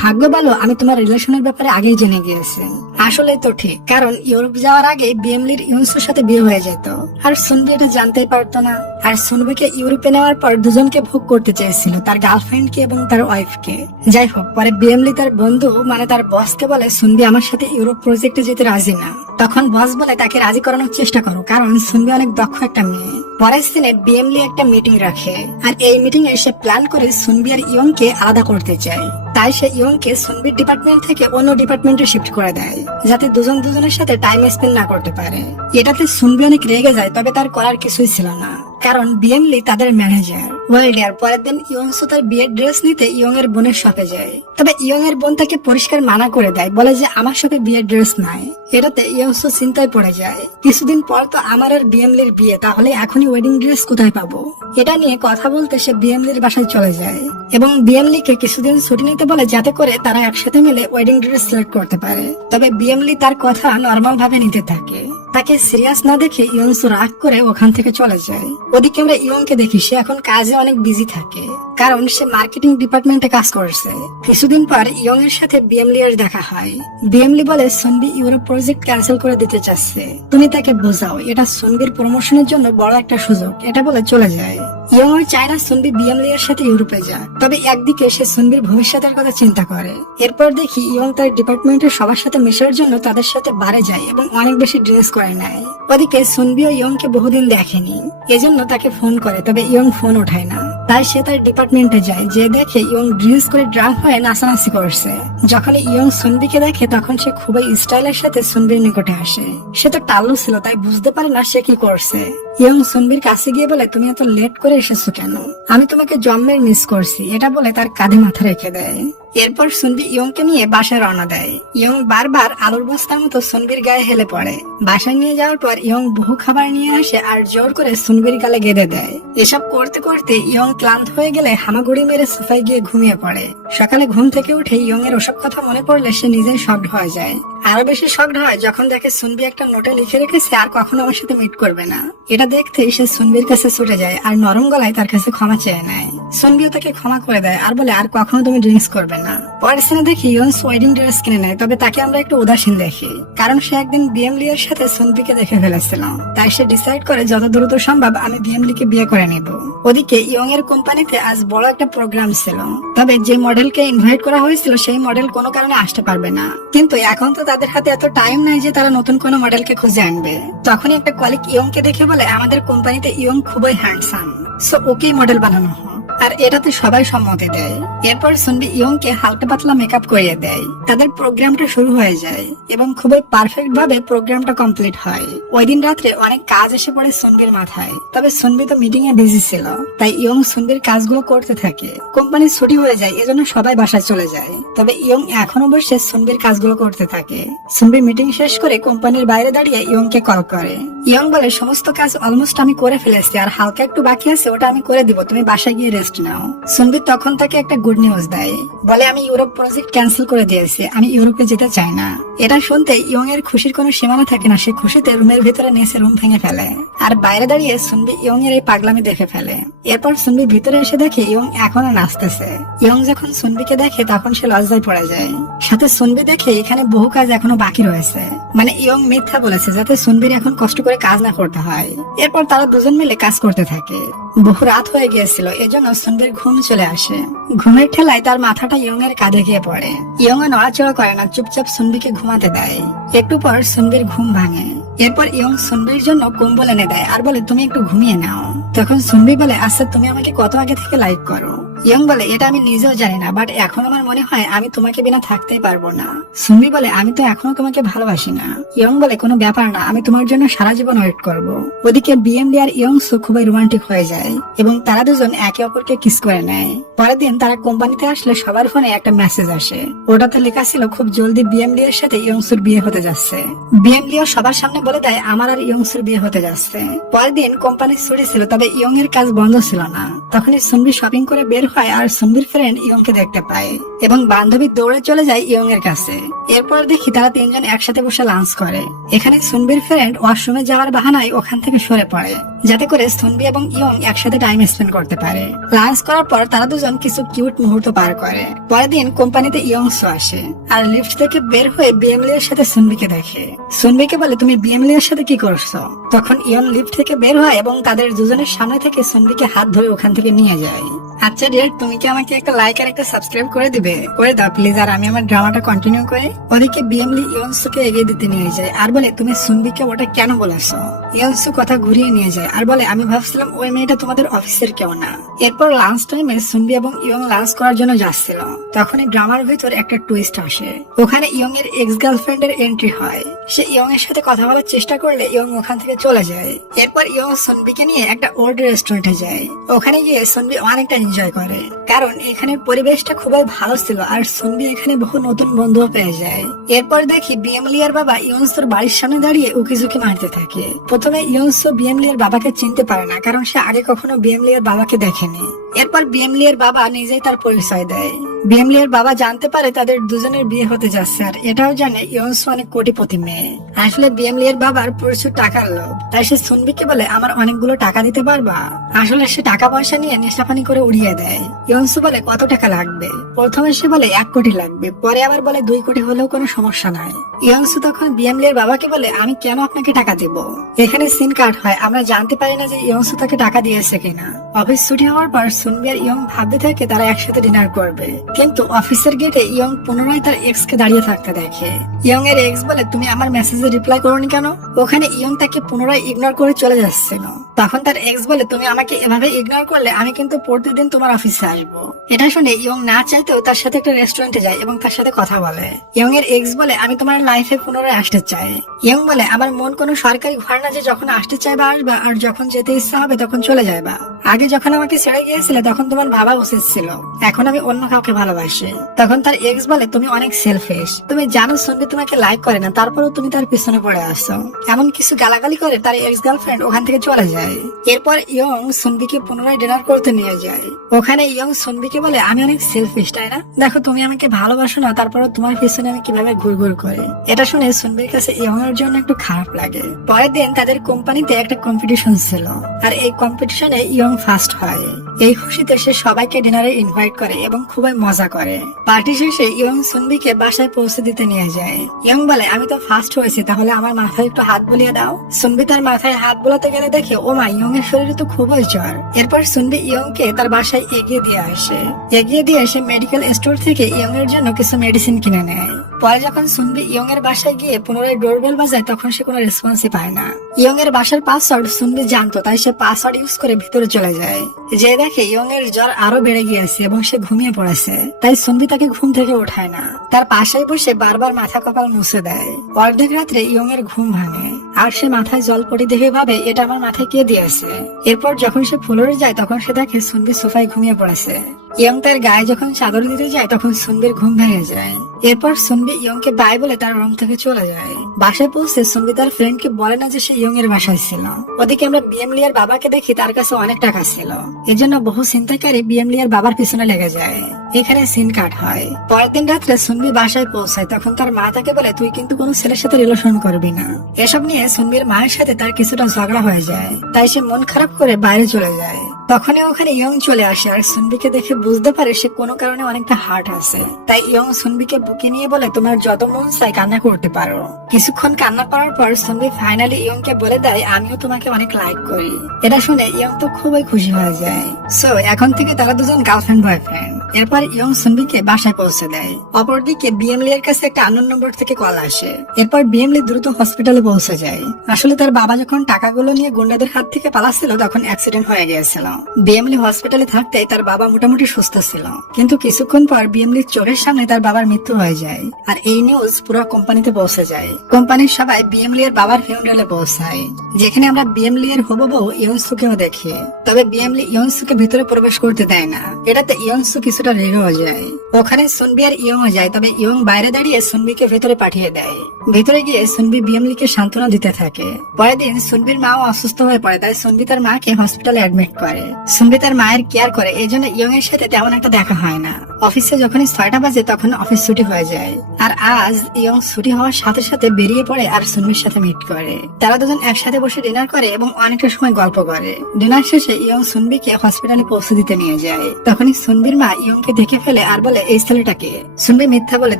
ভাগ্য ভালো আমি তোমার রিলেশনের ব্যাপারে আগেই জেনে গিয়েছি। আসলে তো ঠিক, কারণ ইউরোপ যাওয়ার আগে বিএমলির ইউনসুর সাথে বিয়ে হয়ে যেত আর সুনবি এটা জানতেই পারতো না। আর সুনবিকে ইউরোপে নেওয়ার পর দুজনকে ভোগ করতে চেয়েছিল, তার গার্লফ্রেন্ডকে এবং তার ওয়াইফকে। যাই হোক, পরে বিএমলি তার বন্ধু মানে তার বসকে বলে, সুনবি আমার সাথে ইউরোপ প্রজেক্টে যেতে রাজি না। তখন বস বলে, তাকে রাজি করানোর চেষ্টা করো, কারণ সুনবি অনেক দক্ষ একটা মেয়ে। পরের দিনে বিএমলি একটা মিটিং রাখে আর এই মিটিং এ সে প্ল্যান করে সুনবি আর ইয়ংকে আলাদা করতে চায়। তাই সে ইয়ংকে সুনবির ডিপার্টমেন্ট থেকে অন্য ডিপার্টমেন্টে শিফট করে দেয়, যাতে দুজন দুজনের সাথে টাইম স্পেন্ড না করতে পারে। এটাতে সুনবি অনেক রেগে যায়, তবে তার করার কিছুই ছিল না, কারণ বিএমলি তাদের ম্যানেজার। ওয়েল পরের দিন ইয়ংসু তার বিয়ের ড্রেস নিতে ইয়ং এর বোনের শপে যায়। তবে ইয়ং এর বোন তাকে পরিষ্কার মানা করে দেয়, বলে যে আমার শপে বিয়ের ড্রেস নাই। এটাতে ইয়ংসু চিন্তায় পড়ে যায়, কিছুদিন পর তো আমার আর বিএমলির বিয়ে, তাহলে এখনই ওয়েডিং ড্রেস কোথায় পাবো? এটা নিয়ে কথা বলতে সে বিএমলির বাসায় চলে যায় এবং বিএমলিকে কিছুদিন ছুটি নিতে বলে, যাতে করে তারা একসাথে মিলে ওয়েডিং ড্রেস সিলেক্ট করতে পারে। তবে বিএমলি তার কথা নর্মাল ভাবে নিতে থাকে। তাকে সিরিয়াস না দেখে ইয়ংসু রাগ করে ওখান থেকে চলে যায়। ওদিকে আমরা ইয়ংকে দেখি, সে এখন কাজে অনেক বিজি থাকে, কারণ সে মার্কেটিং ডিপার্টমেন্টে কাজ করছে। কিছুদিন পর ইয়ং এর সাথে বিএমলি এর দেখা হয়। বিএমলি বলে সুনবি ইউরোপ প্রজেক্ট ক্যান্সেল করে দিতে চাচ্ছে, তুমি তাকে বোঝাও, এটা সুনবির প্রমোশনের জন্য বড় একটা সুযোগ। এটা বলে চলে যায়। ইয়ং এর চায় না সুনবি বিএমলি এর সাথে ইউরোপে যায়, তবে একদিকে সে সুনবির ভবিষ্যতের কথা চিন্তা করে। এরপর দেখি ইয়ং তার ডিপার্টমেন্টের সবার সাথে মেশার জন্য তাদের সাথে বারে যায় এবং অনেক বেশি ড্রেস করে নেয়। ওদিকে সুনবি ও ইয়ংকে বহুদিন দেখেনি, এজন্য তাকে ফোন করে, তবে ইয়ং ফোন ওঠায় না। তাই সে তার ডিপার্টমেন্টে যায়, যে দেখে ইয়ং ড্রিঙ্কস করে ড্রাঙ্ক হয়ে নাচানাচি করছে। যখন ইয়ং সুনবিকে দেখে তখন সে খুবই স্টাইলের সাথে সুনবির নিকটে আসে। সে তো টাল্লু ছিল, তাই বুঝতে পারে না সে কি করছে। ইয়ং সুনবির কাছে গিয়ে বলে, তুমি এত লেট করে এসেছো কেন? আমি তোমাকে জন্মের মিস করছি। এটা বলে তার কাঁধে মাথা রেখে দেয়। এরপর সুনবি ইয়ংকে নিয়ে বাসায় রওনা দেয়। ইয়ং বারবার আলুর বস্তার মতো সুনবির গায়ে হেলে পড়ে। বাসায় নিয়ে যাওয়ার পর ইয়ং বহু খাবার নিয়ে আসে আর জোর করে সুনবির গালে গেঁথে দেয়। এসব করতে করতে ইয়ং ক্লান্ত হয়ে গেলে হামাগুড়ি মেরে সোফায় গিয়ে ঘুমিয়ে পড়ে। সকালে ঘুম থেকে উঠে ইয়ং এর ওসব কথা মনে পড়লে সে নিজেই শকড হয়ে যায়। আরো বেশি শকড হয় যখন দেখে সুনবি একটা নোটে লিখে রেখেছে আর কখনো আমার সাথে মিট করবে না। এটা দেখতেই সে সুনবির কাছে ছুটে যায় আর নরম গলায় তার কাছে ক্ষমা চেয়ে নেয়। সুনবিও তাকে ক্ষমা করে দেয় আর বলে, আর কখনো তুমি ড্রিঙ্কস করবে না। পরের সিনে দেখি ইয়ং ওয়েডিং ড্রেস কিনে নেয়, তবে তাকে আমরা একটু উদাসীন দেখি, কারণ সে একদিন বিএমলি এর সাথে সুনবিকে দেখে ফেলেছিল। তাই সে ডিসাইড করে যত দ্রুত সম্ভব আমি বিএমলি কে বিয়ে করে নেব। ওদিকে ইয়ং এর কোম্পানিতে আজ বড় একটা প্রোগ্রাম ছিল, তবে যে মডেলকে ইনভাইট করা হয়েছিল সেই মডেল কোনো কারণে আসতে পারবে না। কিন্তু এখন তো তাদের হাতে এত টাইম নাই যে তারা নতুন কোনো মডেলকে খুঁজে আনবে। তখনই একটা কলিগ ইয়ং কে দেখে বলে, আমাদের কোম্পানিতে ইয়ং খুবই হ্যান্ডসাম, সো ওকেই মডেল বানানো হয়। আর এটাতে সবাই সম্মতি দেয়। এরপর সুনবি ইয়ংকে হালকা পাতলা মেকআপ করিয়ে দেয়। তাদের প্রোগ্রামটা শুরু হয়ে যায় এবং খুবই পারফেক্ট ভাবে প্রোগ্রামটা কমপ্লিট হয়। ওই দিন রাত্রে অনেক কাজ এসে পড়ে সুনবির মাথায়, তবে সুনবি তো মিটিং এ বিজি ছিল, তাই ইয়ং সুনবির কাজগুলো করতে থাকে। কোম্পানি ছুটি হয়ে যায়, এজন্য সবাই বাসায় চলে যায়, তবে ইয়ং এখনো বসে সুনবির কাজগুলো করতে থাকে। সুনবি মিটিং শেষ করে কোম্পানির বাইরে দাঁড়িয়ে ইয়ংকে কল করে। ইয়ং বলে, সমস্ত কাজ অলমোস্ট আমি করে ফেলেছি, আর হালকা একটু বাকি আছে, ওটা আমি করে দিব, তুমি বাসায় গিয়ে রেস্ট নাও। সুনবি তখন তাকে একটা গুড নিউজ দেয়, বলে, আমি ইউরোপ প্রজেক্ট ক্যান্সেল করে দিয়েছি, আমি ইউরোপে যেতে চাই না। এটা শুনতে ইয়ং এর খুশির কোনো সীমানা থাকে না। সে খুশিতে রুমের ভিতরে নেসে রুম ভেঙে ফেলে আর বাইরে দাঁড়িয়ে সুনবি ইয়ং এর এই পাগলামি দেখে ফেলে। এরপর সুনবি ভিতরে এসে দেখে ইয়ং এখনো নাচতেছে। ইয়ং যখন সুনবিকে দেখে তখন সে লজ্জায় পড়ে যায়। সাথে সুনবি দেখে এখানে বহু কাজ এখনো বাকি রয়েছে, মানে ইয়ং মিথ্যা বলেছে যাতে সুনবির এখন কষ্ট করে কাজ না করতে হয়। এরপর তারা দুজন মিলে কাজ করতে থাকে। বহু রাত হয়ে গিয়েছিল, এজন্য সুনবির ঘুম চলে আসে। ঘুমের ঠেলায় তার মাথাটা ইয়ং এর কাঁধে গিয়ে পড়ে। ইয়ং এ নড়াচড়া করে না, চুপচাপ সুনবিকে ঘুমাতে দেয়। একটু পর সুনবির ঘুম ভাঙে। এরপর ইয়ং সুনবির জন্য কম্বল এনে দেয় আর বলে, তুমি একটু ঘুমিয়ে নাও। তখন সুনবি বলে, আচ্ছা তুমি আমাকে কত আগে থেকে লাইক করো? ইয়ং বলে, এটা আমি নিজেও জানি না, বাট এখন আমার মনে হয় আমি তোমাকে বিনা থাকতেই পারবো না। সুনবি বলে, আমি তো এখনো তোমাকে ভালোবাসি না। ইয়ং বলে, কোনো ব্যাপার না, আমি তোমার জন্য সারা জীবন ওয়েট করব। ওদিকে বিএমডি আর ইয়ং সু খুবই রোমান্টিক হয়ে যায় এবং তারা দুজন একে অপরকে কিস করে নেয়। পরের দিন তারা কোম্পানিতে আসলে সবার ফোনে একটা মেসেজ আসে। ওটাতে লেখা ছিল, খুব জলদি বিএমডি এর সাথে ইয়ংসুর বিয়ে হতে যাচ্ছে। বিএমডিও সবার সামনে বলে দেয়, আমার আর ইয়ংসুর বিয়ে হতে যাচ্ছে। পরের দিন কোম্পানির ছুটি ছিল, তবে ইয়ং এর কাজ বন্ধ ছিল না। তখনই সুনবি শপিং করে বের হয় আর সুনবির ফ্রেন্ড ইয়ংকে দেখতে পায় এবং বান্ধবী দৌড়ে চলে যায় ইয়ং এর কাছে। এরপর দেখি তারা তিনজন একসাথে বসে লাঞ্চ করে। এখানে সুনবির ফ্রেন্ড ওয়াশরুমে যাওয়ার বাহানায় ওখান থেকে সরে পড়ে, যাতে করে সুনবি এবং ইয়ং একসাথে টাইম স্পেন্ড করতে পারে। লাঞ্চ করার পর তারা দুজন কিছু কিউট মুহূর্ত পার করে। পরের দিন কোম্পানিতে ইয়ংসু আসে আর লিফট থেকে বের হয়ে বিএমলি এর সাথে সুনবিকে দেখে। সুনবিকে বলে, তুমি বিএমলি এর সাথে কি করছো? তখন ইয়ং লিফট থেকে বের হয় এবং তাদের দুজনের সামনে থেকে সুনবিকে হাত ধরে ওখান থেকে নিয়ে যায়। আচ্ছা ডিয়ার, তুমি কি আমাকে একটা লাইক আর একটা সাবস্ক্রাইব করে দিবে? করে দাও প্লিজ। আর আমি আমার ড্রামাটা কন্টিনিউ করে ওদিকে বিএমলি ইয়নসুকে এগিয়ে দিতে নিয়ে যায় আর বলে, তুমি সুনবিকে ওটা কেন বলেছো? ইয়নসু কথা ঘুরিয়ে নিয়ে যায় আর বলে, আমি ভাবছিলাম ওই মেয়েটা তোমাদের অফিসের কেউ না। এরপর লাঞ্চ টাইমে সুনবি এবং ইয়ং লাঞ্চ করার জন্য যাচ্ছিল, তখনই ড্রামার ভিতর একটা টুইস্ট আসে। ওখানে ইয়ং এর এক্স গার্লফ্রেন্ডের এন্ট্রি হয়। সে ইয়ং এর সাথে কথা বলার চেষ্টা করলে ইয়ং ওখান থেকে চলে যায়। এরপর ইয়ং সুনবিকে নিয়ে একটা ওল্ড রেস্টুরেন্টে যায়। ওখানে গিয়ে সুনবি অনেকটা এনজয় করে, কারণ এখানে পরিবেশটা খুবই ভালো ছিল আর সুনবি এখানে বহু নতুন বন্ধুও পেয়ে যায়। এরপর দেখি বিএমলিয়ার বাবা ইয়ংসুর বাড়ির সামনে দাঁড়িয়ে উকিঝুঁকি মারতে থাকে। প্রথমে ইয়ংসু বিএমলিয়ার বাবাকে চিনতে পারে না, কারণ সে আগে কখনো বিএমলিয়ার বাবাকে দেখেনি। এরপর বিএমলিয়ার বাবা নিজেই তার পরিচয় দেয়। বিএমলিয়ার বাবা জানতে পারে তাদের দুজনের বিয়ে হতে যাচ্ছে, আর এটাও জানে ইয়ংসু অনেক কোটিপতি মেয়ে। আসলে বিএমলিয়ার বাবার প্রচুর টাকার লোভ, তাই সে সুনবিকে বলে, আমার অনেকগুলো টাকা দিতে পারবা? আসলে সে টাকা পয়সা নিয়ে নেশাপানি করে উড়িয়ে দেয়। ইয়ংসু বলে, কত টাকা লাগবে? প্রথমে সে বলে 1 কোটি লাগবে, পরে আবার বলে 2 কোটি হলেও কোনো সমস্যা নাই। ইয়ংসু তখন বিএমলিয়ার বাবাকে বলে, আমি কেন আপনাকে টাকা দেব? এখানে সিন কাট হয়, আমরা জানতে পারি না যে ইয়ংসু তাকে টাকা দিয়েছে কিনা। অফিস ছুটি হওয়ার পর সুনবি আর ইয়ং ভাবতে থাকে তারা একসাথে ডিনার করবে, কিন্তু অফিসের গেটে ইয়ং পুনরায় তার এক্স কে দাঁড়িয়ে থাকতে দেখে। ইয়ং এর এক্স বলে, তুমি আমার মেসেজে রিপ্লাই করোনি কেন? ওখানে ইয়ং তাকে পুনরায় ইগনোর করে চলে যাচ্ছিল। তখন তার এক্স বলে, তুমি আমাকে এভাবে ইগনোর করলে আমি কিন্তু প্রতিদিন তোমার অফিসে আসবো। এটা শুনে ইয়ং না চাইতেও তার সাথে একটা রেস্টুরেন্টে যায় এবং তার সাথে কথা বলে। ইয়ং এর এক্স বলে, আমি তোমার লাইফে পুনরায় আসতে চাই। ইয়ং বলে, আমার মন কোনো সরকারি ঘর না যে যখন আসতে চাইবা আসবা আর যখন যেতে ইচ্ছা হবে তখন চলে যাবা। আগে যখন আমাকে ছেড়ে গিয়েছিলে তখন তোমার ভাবা উচিত ছিল, এখন আমি অন্য কাউকে ভালোবাসি। তখন তার এক্স বলে, তুমি অনেক সেলফিশ, তুমি জানো সুনবি তোমাকে লাইক করে না, তারপরেও তুমি তার পিছনে পড়ে আসছো। এমন কিছু গালাগালি করে তার এক্স গার্লফ্রেন্ড ওখান থেকে চলে যায়। এরপর ইয়ং সুনবিকে পুনরায় ডিনার করতে নিয়ে যায়। ওখানে ইয়ং সুনবিকে বলে, আমি অনেক সেলফিশ তাই না? দেখো তুমি আমাকে ভালোবাসো না, তারপরও তোমার পিছনে আমি কিভাবে ঘুরঘুর করি। এটা শুনে সুনবির কাছে ইয়ং এর জন্য একটু খারাপ লাগে। পরের দিন তাদের কোম্পানিতে একটা কম্পিটিশন ছিল, আর এই কম্পিটিশনে ইয়ং ফার্স্ট হয়। এই খুশিতে সে সবাইকে ডিনারে ইনভাইট করে এবং খুবই মজা করে। পার্টি শেষে ইয়ং সুনবিকে বাসায় পৌঁছে দিতে নিয়ে যায়। ইয়ং বলে, আমি তো ফার্স্ট হয়েছি, তাহলে আমার মাথায় একটু হাত বুলিয়ে দাও। সুনবি তার মাথায় হাত বোলাতে গেলে দেখে ও মা, ইয়ং এর শরীরে তো খুবই জ্বর। এরপর সুনবি ইয়ং কে তার বাসায় এগিয়ে দিয়ে আসে। এগিয়ে দিয়ে সে মেডিকেল স্টোর থেকে ইয়ং এর জন্য কিছু মেডিসিন কিনে নেয়। পরে যখন সুনবি ইয়ং এর বাসায় গিয়ে পুনরায় ডোরবেল বাজায় তখন সে কোনো রেসপন্সই পায় না। ইয়ং এর বাসার পাসওয়ার্ড সুনবি জানতো, তাই সে পাসওয়ার্ড ইউজ করে ভিতরে চলে যায়। যে দেখে ইয়ং এর জ্বর আরো বেড়ে গিয়েছে এবং সে ঘুমিয়ে পড়েছে, তাই সুনবি তাকে ঘুম থেকে ওঠায় না, তার পাশেই বসে বারবার মাথা কপাল মুছে দেয়। অর্ধেক রাত্রে ইয়ং এর ঘুম ভাঙে আর সে মাথায় জল পড়ে দেখে ভাবে, এটা আমার মাথায় কে দিয়েছে। এরপর যখন সে ফ্লোরে যায় তখন সে দেখে সুনবি সোফায় ঘুমিয়ে পড়েছে। ইয়ং তার গায়ে যখন চাদর দিতে যায় তখন সুনবির ঘুম ভেঙে যায়। এরপর সুনবি ইয়ংকে বাই বলে তার রুম থেকে চলে যায়। বাসায় পৌঁছে সুনবি তার ফ্রেন্ডকে বলে না যে সে ইয়ং এর বাসায় ছিল। ওদিকে আমরা বিএমলিয়ার বাবাকে দেখি তার কাছে অনেক টাকা ছিল, এজন্য বহু চিন্তাকারী বিএমলিয়ার বাবার পিছনে লেগে যায়। এখানে সিন কাট হয়। পরের দিন রাত্রে সুনবি বাসায় পৌঁছায়, তখন তার মা তাকে বলে, তুই কিন্তু কোনো ছেলের সাথে রিলেশন করবি না। এসব নিয়ে সুনবির মায়ের সাথে তার কিছুটা ঝগড়া হয়ে যায়, তাই সে মন খারাপ করে বাইরে চলে যায়। তখনই ওখানে ইয়ং চলে আসে আর সুনবিকে দেখে বুঝতে পারে সে কোনো কারণে অনেকটা হার্ট আছে। তাই ইয়ং সুনবিকে বুকে নিয়ে বলে, তোমার যত মন চাই কান্না করতে পারো। কিছুক্ষণ কান্না করার পর সুনবি ফাইনালি ইয়ংকে বলে দেয়, আমিও তোমাকে অনেক লাইক করি। এটা শুনে ইয়ং তো খুবই খুশি হয়ে যায়। সো এখন থেকে তারা দুজন গার্লফ্রেন্ড বয়ফ্রেন্ড। এরপর ইয়ং সুনবিকে বাসায় পৌঁছে দেয়। অপরদিকে বিএমলি এর কাছে একটা আননোন নম্বর থেকে কল আসে। এরপর বিএমলি দ্রুত হসপিটালে পৌঁছে যায়। আসলে তার বাবা যখন টাকাগুলো নিয়ে গুন্ডাদের হাত থেকে পালাচ্ছিল তখন অ্যাক্সিডেন্ট হয়ে গিয়েছিল। বিএমলি হসপিটালে থাকতে তার বাবা মোটামুটি সুস্থ ছিল, কিন্তু কিছুক্ষণ পর বিএমলির চোখের সামনে তার বাবার মৃত্যু হয়ে যায়। আর এই নিউজ পুরো কোম্পানিতে পৌঁছে যায়। কোম্পানির সবাই বিএমলি এর বাবার ফিউনারালে পৌঁছায়, যেখানে আমরা বিএমলি এর হবু বউ ইয়ংসুকেও দেখি। তবে বিএমলি ইয়ংসুকে ভিতরে প্রবেশ করতে দেয় না, এটাতে ইয়ংসু কিছুটা রেগেও যায়। ওখানে সুনবি আর ইয়ংও যায়, তবে ইয়ং বাইরে দাঁড়িয়ে সুনবিকে ভেতরে পাঠিয়ে দেয়। ভেতরে গিয়ে সুনবি বিএমলিকে সান্ত্বনা দিতে থাকে। পরের দিন সুনবির মাও অসুস্থ হয়ে পড়ে, তাই সুনবি তার মাকে হসপিটালে অ্যাডমিট করে। সুনবি তার মায়ের কেয়ার করে, এই জন্য ইয়ং এর সাথে তেমন একটা দেখা হয় না। অফিসে যখন 6টা বাজে তখন অফিস ছুটি হয়ে যায়। আর আজ ইয়ং ছুটি হওয়ার সাথে সাথে বেরিয়ে পড়ে আর সুনবির সাথে মিট করে। তারা দুজন একসাথে বসে ডিনার করে এবং অনেকটা সময় গল্প করে। ডিনার শেষে ইয়ং সুনবিকে হসপিটালে পৌঁছে দিতে নিয়ে যায়। তখনই সুনবির মা ইয়ংকে দেখে ফেলে আর বলে এই ছেলেটাকে। সুনবি মিথ্যা বলে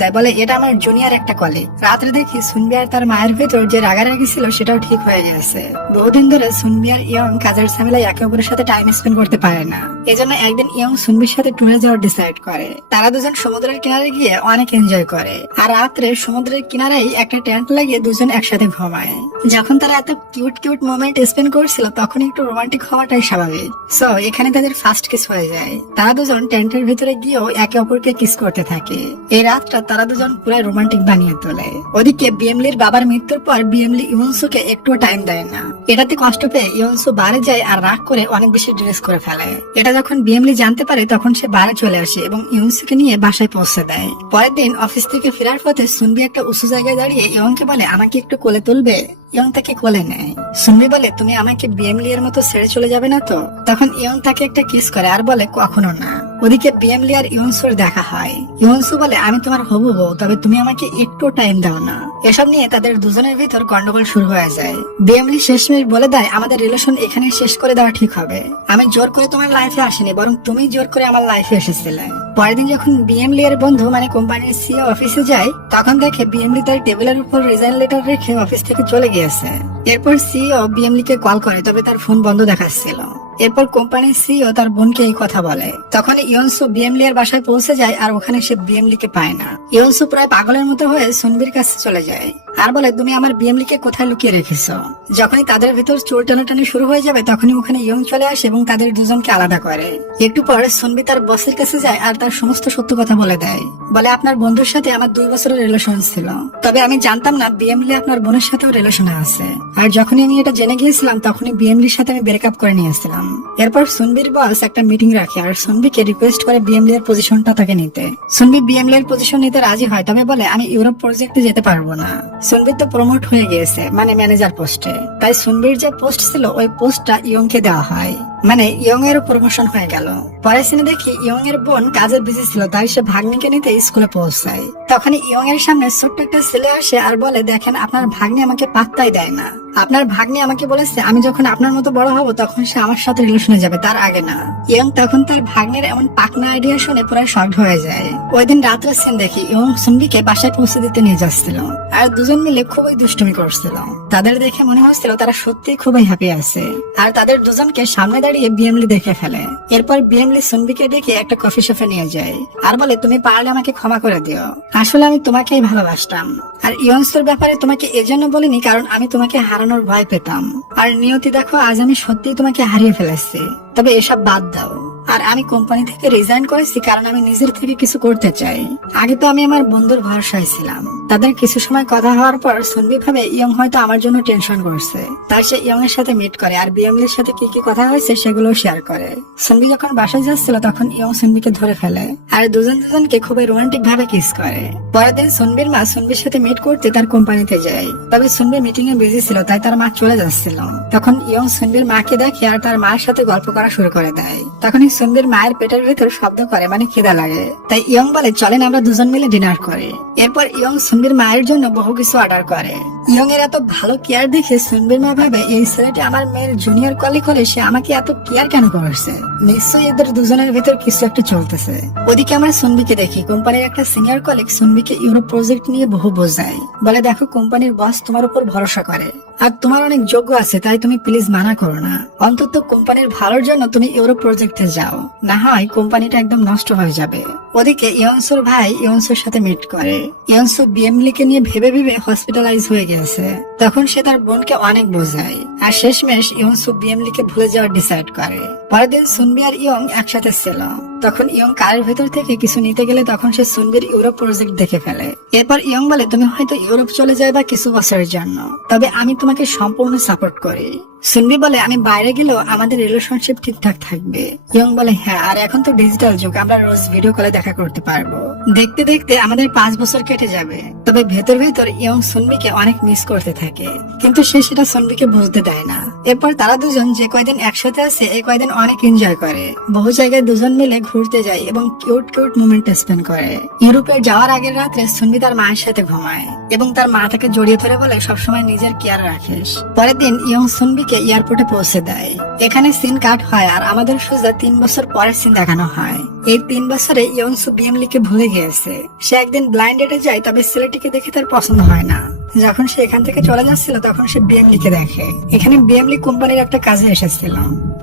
দেয়, বলে এটা আমার জুনিয়র একটা কলিগ। রাত্রে দেখি সুনবি আর তার মায়ের ভেতর যে রাগারাগি ছিল সেটাও ঠিক হয়ে গেছে। বহুদিন ধরে সুনবি আর ইয়ং কাজের ঝামেলায় একে অপরের সাথে টাইম স্পেন্ড করতে পারে না। এজন্য একদিন ইয়ং সুনবির সাথে ট্যুরে যাওয়ার ডিসাইড করে। তারা দুজন সমুদ্রের কিনারে গিয়ে অনেক এনজয় করে। আর রাত্রে সমুদ্রের কিনারেই একটা টেন্ট লাগিয়ে দুজন একসাথে ঘুমায়। যখন তারা এত কিউট কিউট মোমেন্ট স্পেন্ড করছিল তখন একটু রোমান্টিক হওয়াটাই স্বাভাবিক। সো এখানে তাদের ফার্স্ট কিস হয়ে যায়। তারা দুজন টেন্টের ভিতরে গিয়েও একে অপরকে কিস করতে থাকে। এই রাতটা তারা দুজন পুরো রোমান্টিক বানিয়ে তোলে। ওদিকে বিএমলির বাবার মৃত্যুর পর বিএমলি ইউনসুকে একটু টাইম দেয় না। এটাতে কষ্ট পেয়ে ইউনসু বাড়ি যায় আর রাগ করে অনেক বেশি ড্রেস করে ফেলে। এটা যখন বিএমলি জানতে পারে তখন সে বাড়ি চলে আসে এবং ইউনসুকে নিয়ে বাসায় পৌঁছে দেয়। পরের দিন অফিস থেকে ফেরার পথে সুনবি একটা উঁচু জায়গায় দাঁড়িয়ে ইয়ংকে বলে আমাকে একটু কোলে তুলবে। ইয়ং তাকে কোলে নেয়। সুনবি বলে তুমি আমাকে বিএমলি এর মতো ছেড়ে চলে যাবে না তো? তখন ইয়ং তাকে একটা কিস করে আর বলে কখনো না। ওদিকে বিএমলি আর ইউনসুর দেখা হয়। ইউনসু বলে আমি তোমার হবু বউ, তবে তুমি আমাকে একটু টাইম দাও না। এসব নিয়ে তাদের দুজনের ভিতর গন্ডগোল শুরু হয়ে যায়। বিএমলি শেষমেশ বলে দেয় আমাদের রিলেশন এখানে শেষ করে দেওয়া ঠিক হবে। আমি জোর করে তোমার লাইফে আসিনি, বরং তুমি জোর করে আমার লাইফে এসেছিলে। পরের দিন যখন বিএমলি এর বন্ধু মানে কোম্পানির সিও অফিসে যায় তখন দেখে বিএমলি তার টেবিলের উপর রিজাইন লেটার রেখে অফিস থেকে চলে গিয়েছে। এরপর সিও বিএমলি কে কল করে, তবে তার ফোন বন্ধ দেখাচ্ছিল। এরপর কোম্পানির সিও তার বোনকে এই কথা বলে। তখন ইয়নসু বিএমলি এর বাসায় পৌঁছে যায় আর ওখানে সে বিএমলি কে পায় না। ইয়নসু প্রায় পাগলের মতো হয়ে সুনবির কাছে চলে যায় আর বলে তুমি আমার বিএমলি কে কোথায় লুকিয়ে রেখেছো। যখনই তাদের ভিতর চোর টানাটানি শুরু হয়ে যাবে তখনই ওখানে ইয়ং চলে আসে এবং তাদের দুজনকে আলাদা করে। একটু পরে সুনবি তার বসের কাছে যায় আর তার সমস্ত সত্য কথা বলে দেয়। বলে আপনার বন্ধুর সাথে আমার 2 বছরের রিলেশন ছিল, তবে আমি জানতাম না বিএমলি আপনার বোনের সাথেও রিলেশন আছে। আর যখনই আমি এটা জেনে গিয়েছিলাম তখনই বিএমলির সাথে আমি ব্রেকআপ করে নিয়েছিলাম। এরপর সুনবির বস একটা মিটিং রাখে আর সুনবিকে রিকোয়েস্ট করে বিএমলি এর পজিশনটা তাকে নিতে। সুনবি বিএমলি এর পজিশন নিতে রাজি হয়, তবে বলে আমি ইউরোপ প্রজেক্টে যেতে পারবো না। সুনবির তো প্রমোট হয়ে গিয়েছে মানে ম্যানেজার পোস্টে, তাই সুনবির যে পোস্ট ছিল ওই পোস্টটা ইয়ংকে দেওয়া হয়, মানে ইয়ং এর প্রমোশন হয়ে গেল। পরে সিনে দেখি ইয়ং এর বোন কাজে বিজি ছিল, তাই সে ভাগ্নিকে নিতে স্কুলে পৌঁছায়। তখন ইয়ং এর সামনে ছোট্ট একটা ছেলে আসে আর বলে দেখেন আপনার ভাগ্নি আমাকে পাত্তাই দেয় না। আপনার ভাগ্নি আমাকে বলেছে আমি যখন আপনার মতো বড় হব তখন সে আমার সাথে রিলেশনে যাবে, তার আগে না। ইয়ং তখন তার ভাগ্নের এমন পাকনা আইডিয়া শুনে পুরো শকড হয়ে যায়। ওই দিন রাত্রে সিন দেখি ইয়ং সুনবিকে বাসায় পৌঁছে দিতে নিয়ে যাচ্ছিল আর দুজন মিলে খুবই দুষ্টুমি করছিল। তাদের দেখে মনে হচ্ছিল তারা সত্যি খুবই হ্যাপি আছে। আর তাদের দুজনকে সামনে দাঁড়িয়ে বিএমলি দেখে ফেলে। এরপর বিএমলি সুনবিকে ডেকে একটা কফি শপে নিয়ে যায় আর বলে তুমি পারলে আমাকে ক্ষমা করে দিও, আসলে আমি তোমাকেই ভালোবাসতাম। আর ইয়ংসের ব্যাপারে তোমাকে এজন্য বলিনি কারণ আমি তোমাকে হারানোর ভয় পেতাম। আর নিয়তি দেখো আজ আমি সত্যি তোমাকে হারিয়ে ফেলেছি, তবে এসব বাদ দাও। আর আমি কোম্পানি থেকে রিজাইন করেছি কারণ আমি নিজের থেকে কিছু করতে চাই। আগে তো আমি আমার বন্ধুর ভরসায় ছিলাম। তাদের কিছু সময় কথা হওয়ার পর সুনবি ভাবে ইয়ং হয়তো আমার জন্য টেনশন করছে, তাই সে ইয়ং এর সাথে মিট করে আর বিএমলির সাথে কি কি কথা হয়েছে সেগুলো শেয়ার করে। সুনবি যখন বাসায় যাচ্ছিল তখন ইয়ং সুনবিকে ধরে ফেলে আর দুজনকে খুবই রোমান্টিক ভাবে কিস করে। পরের দিন সুনবির মা সুনবির সাথে মিট করতে তার কোম্পানিতে যায়, তবে সুনবি মিটিং এ বিজি ছিল তাই তার মা চলে যাচ্ছিল। তখন ইয়ং সুনবির মাকে দেখে আর তার মায়ের সাথে গল্প করা শুরু করে দেয়। তখনই সুনবির মায়ের পেটের ভিতর শব্দ করে মানে খিদা লাগে, তাই ইয়ং বলে চলেন আমরা দুজন মিলে ডিনার করি। এরপর ইয়ং সুনবির মায়ের জন্য বহু কিছু অর্ডার করে। ইয়ং এর এত ভালো কেয়ার দেখে সুনবির মা ভাবে এই ছেলেটি আমার মেয়ের জুনিয়র কলিগ হলে সে আমাকে এত কেয়ার কেন করছে, নিশ্চয়ই এদের দুজনের ভিতর কিছু একটা চলতেছে। ওদিকে আমরা সুনবিকে দেখি কোম্পানির একটা সিনিয়র কলিগ সুনবিকে ইউরোপ প্রজেক্ট নিয়ে বহু বোঝায়। বলে দেখো কোম্পানির বস তোমার উপর ভরসা করে আর তোমার অনেক যোগ্য আছে, তাই তুমি প্লিজ মানা করো না। অন্তত কোম্পানির ভালোর জন্য তুমি ইউরোপ প্রজেক্টে যাও, না হয় কোম্পানিটা একদম নষ্ট হয়ে যাবে। ওদিকে ইয়নসুর ভাই ইয়নসুর সাথে মিট করে। ইয়নসু বিএমলিকে নিয়ে ভেবে ভেবে হসপিটালাইজ হয়ে গেছে। তখন সে তার বোনকে অনেক বোঝায় আর শেষমেশ ইয়নসু বিএমলিকে ভুলে যাওয়ার ডিসাইড করে। পরের দিন সুনবি আর ইয়ং একসাথে ছিল। তখন ইয়ং কারের ভেতর থেকে কিছু নিতে গেলে তখন সে সুনবির ইউরোপ প্রজেক্ট দেখে ফেলে। এরপর ইয়ং বলে তুমি হয়তো ইউরোপ চলে যাবে বা কিছু বছরের জন্য, তবে আমি তোমাকে সম্পূর্ণ সাপোর্ট করি। সুনবি বলে আমি বাইরে গেলেও আমাদের রিলেশনশিপ ঠিকঠাক থাকবে। ইয়ং বলে হ্যাঁ, আর এখন তো ডিজিটাল যুগ, আমরা রোজ ভিডিও কলে দেখা করতে পারবো। দেখতে দেখতে আমাদের 5 বছর কেটে যাবে। তবে ভেতর ভেতর ইয়ং সুনবিকে অনেক মিস করতে থাকে, কিন্তু সে সেটা সনবিকে বুঝতে দেয় না। এরপর তারা দুজন যে কয়দিন একসাথে আছে এই কয়দিন অনেক এনজয় করে, বহু জায়গায় দুজন মিলে ঘুরতে যায় এবং কিউট কিউট মোমেন্ট স্পেন্ড করে। ইউরোপে যাওয়ার আগের রাত্রে সনবি তার মায়ের সাথে ঘুমায় এবং তার মা তাকে জড়িয়ে ধরে বলে সবসময় নিজের কেয়ার রাখিস। পরের দিন ইয়ং সনবিকে এয়ারপোর্টে পৌঁছে দেয়। এখানে সিন কাট হয় আর আমাদের সোজা 3 বছর পরের সিন দেখানো হয়। এই 3 বছরে ইয়ংসু বিএমলিকে ভুলে গিয়েছে। সে একদিন ব্লাইন্ড ডেটে যায়, তবে ছেলেটিকে দেখে তার পছন্দ হয় না। যখন সে এখান থেকে চলে যাচ্ছিল তখন সে বিএমলিকে দেখে। এখানে বিএমলি কোম্পানির একটা কাজে এসেছিল।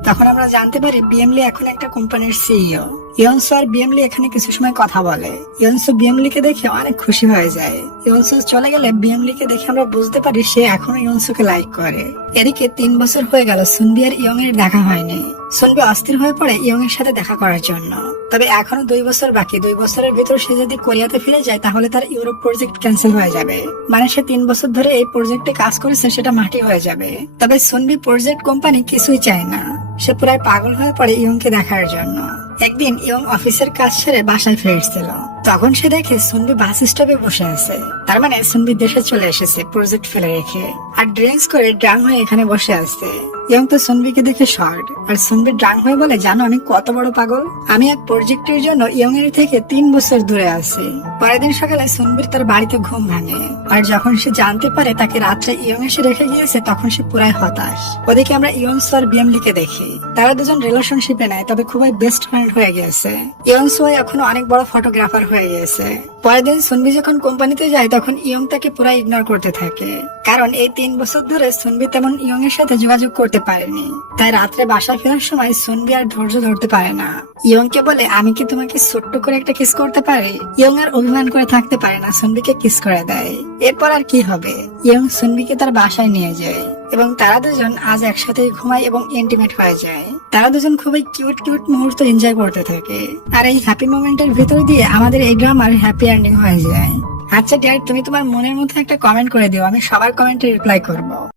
তখন আমরা জানতে পারি বিএমলি এখন একটা কোম্পানির সিইও। ইয়নসু আর বিএমলি এখানে কিছু সময় কথা বলে। ইয়নসু বিএমলিকে দেখে অনেক খুশি হয়ে যায়। ইয়নসু চলে গেলে বিএমলিকে দেখে আমরা বুঝতে পারি সে এখনো ইয়নসুকে লাইক করে। এদিকে 3 বছর হয়ে গেল সুনবি আর ইয়ং এর দেখা হয়নি। সুনবি অস্থির হয়ে পড়ে ইয়ং এর সাথে দেখা করার জন্য। তবে এখনো 2 বছর বাকি। 2 বছরের ভিতর সে যদি কোরিয়াতে ফিরে যায় তাহলে তার ইউরোপ প্রজেক্ট ক্যান্সেল হয়ে যাবে। মানে সে 3 বছর ধরে এই প্রজেক্টে কাজ করেছে সেটা মাটি হয়ে যাবে। তবে সুনবি প্রজেক্ট কোম্পানি কিছুই চায় না। সে পুরাই পাগল হয়ে পড়ে ইয়ংকে দেখার জন্য। একদিন ইয়ং অফিসের কাজ সেরে বাসায় ফিরছিল। তখন সে দেখে সুনবি বাস স্টপে বসে আছে। তার মানে সুনবি দেশে চলে এসেছে প্রজেক্ট ফেলে রেখে, আর ড্রিঙ্কস করে ড্রাং হয়ে এখানে বসে আছে। ইয়ং তো সুনবিকে দেখে শর্ট, আর সুনবি ড্রাং হয়ে বলে জানো আমি কত বড় পাগল। আমি এক প্রজেক্টের জন্য ইয়ং এর থেকে 3 বছর দূরে আছি। পরের দিন সকালে সুনবির তার বাড়িতে ঘুম ভাঙে, আর যখন সে জানতে পারে তাকে রাত্রে ইয়ং এসে রেখে গিয়েছে তখন সে পুরাই হতাশ। ওদিকে আমরা ইয়ংসু আর বিএমলিকে দেখি। তারা দুজন রিলেশনশিপে নেয়, তবে খুবই বেস্ট ফ্রেন্ড হয়ে গিয়েছে। ইয়ংসু এখন অনেক বড় ফটোগ্রাফার হয়ে গিয়েছে। পরের দিন সুনবি যখন কোম্পানিতে যায় তখন ইয়ং তাকে পুরা ইগনোর করতে থাকে, কারণ এই 3 বছর ধরে সুনবি তেমন ইয়ং এর সাথে যোগাযোগ করতে পারেনি। তাই রাত্রে বাসায় ফেরার সময় সুনবি আর ধৈর্য ধরতে পারে না। ইয়ংকে বলে আমি কি তোমাকে ছোট্ট করে একটা কিস করতে পারি। ইয়ং আর অভিমান করে থাকতে পারে না, সুনবিকে কিস করে দেয়। এরপর আর কি হবে, ইয়ং সুনবিকে তার বাসায় নিয়ে যায় এবং তারা দুজন আজ একসাথে ঘুমায় এবং ইন্টিমেট হয়ে যায়। তারা দুজন খুবই কিউট কিউট মুহূর্ত এনজয় করতে থাকে, আর এই হ্যাপি মোমেন্টের ভিতর দিয়ে আমাদের এই ড্রামার হ্যাপি এন্ডিং হয়ে যায়। আচ্ছা ডিয়ার, তুমি তোমার মনের মধ্যে একটা কমেন্ট করে দিও, আমি সবার কমেন্টে রিপ্লাই করব।